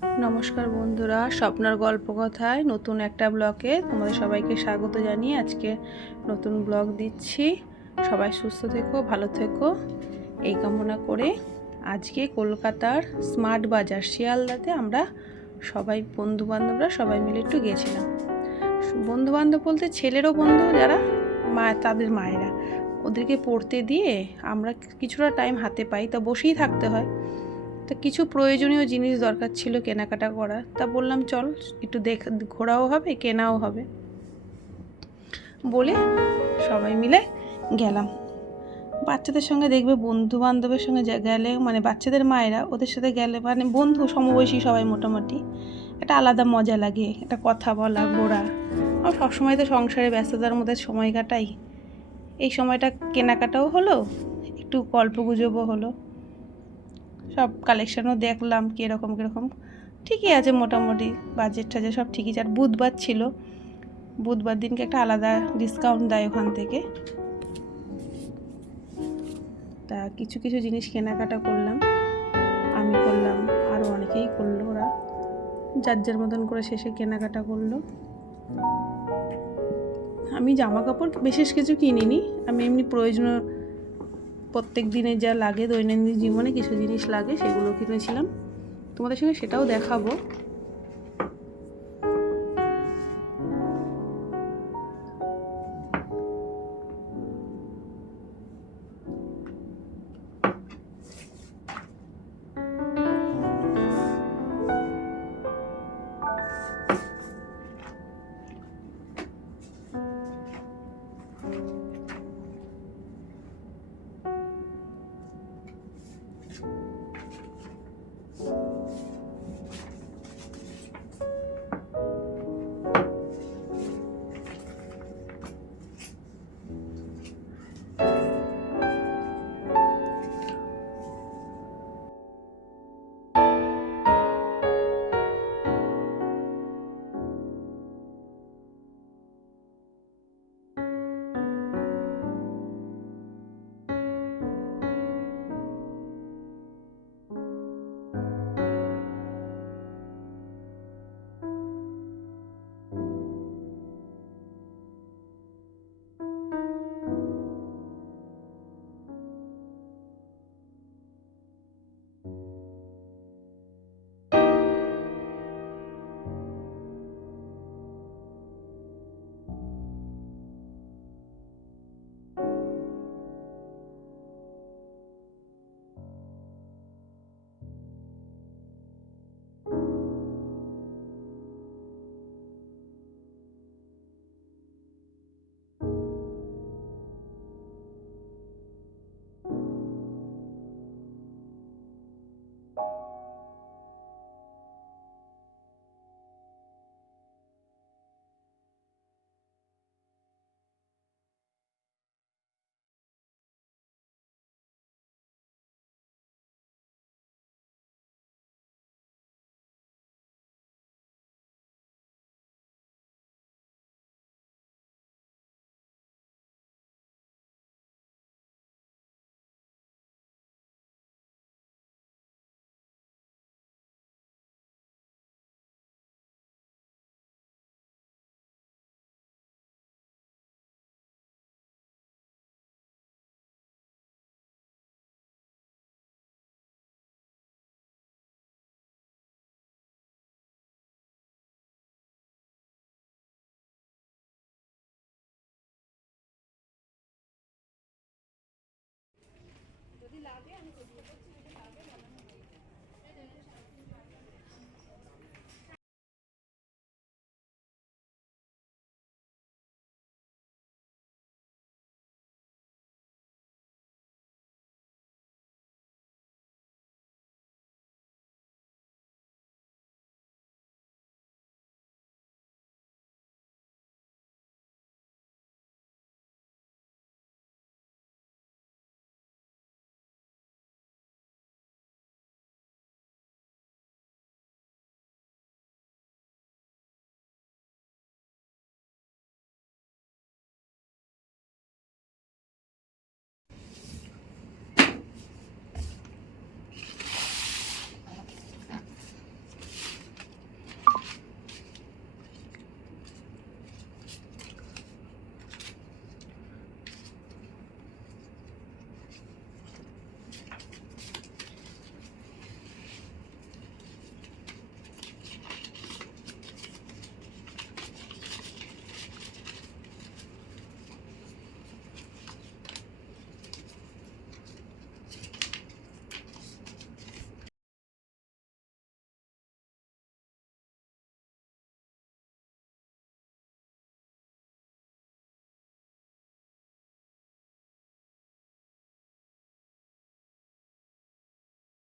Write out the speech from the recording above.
নমস্কার বন্ধুরা, স্বপ্নার গল্প কথায় নতুন একটা ব্লগে তোমাদের সবাইকে স্বাগত জানিয়ে আজকে নতুন ব্লগ দিচ্ছি। সবাই সুস্থ থেকো, ভালো থেকো এই কামনা করে আজকে কলকাতার স্মার্ট বাজার শিয়ালদাতে আমরা সবাই বন্ধুবান্ধবরা সবাই মিলে একটু গেছিলাম। বন্ধুবান্ধব বলতে ছেলেরও বন্ধু যারা তাদের মায়েরা, ওদেরকে পড়তে দিয়ে আমরা কিছুটা টাইম হাতে পাই, তা বসেই থাকতে হয়। তা কিছু প্রয়োজনীয় জিনিস দরকার ছিল কেনাকাটা করা, তা বললাম চল একটু ঘোরাও হবে কেনাও হবে বলে সবাই মিলে গেলাম। বাচ্চাদের সঙ্গে দেখবে বন্ধু বান্ধবের সঙ্গে গেলে মানে বাচ্চাদের মায়েরা ওদের সাথে গেলে মানে বন্ধু সমবয়সী সবাই মোটামুটি একটা আলাদা মজা লাগে, একটা কথা বলা ঘোরা। আর সবসময় তো সংসারে ব্যস্ততার মধ্যে সময় কাটাই, এই সময়টা কেনাকাটাও হলো, একটু গল্পগুজবও হলো, সব কালেকশানও দেখলাম কীরকম ঠিকই আছে মোটামুটি, বাজেট টাজেট সব ঠিকই। আর বুধবার ছিল, বুধবার দিনকে একটা আলাদা ডিসকাউন্ট দেয় ওখান থেকে। তা কিছু জিনিস কেনাকাটা করলাম, আমি করলাম, আরও অনেকেই করলো, ওরা যার মতন করে শেষে কেনাকাটা করলো। আমি জামা কাপড় বিশেষ কিছু কিনিনি, আমি এমনি প্রয়োজনীয় প্রত্যেক দিনে যা লাগে দৈনন্দিন জীবনে কিছু জিনিস লাগে সেগুলো কিনেছিলাম, তোমাদের সঙ্গে সেটাও দেখাবো।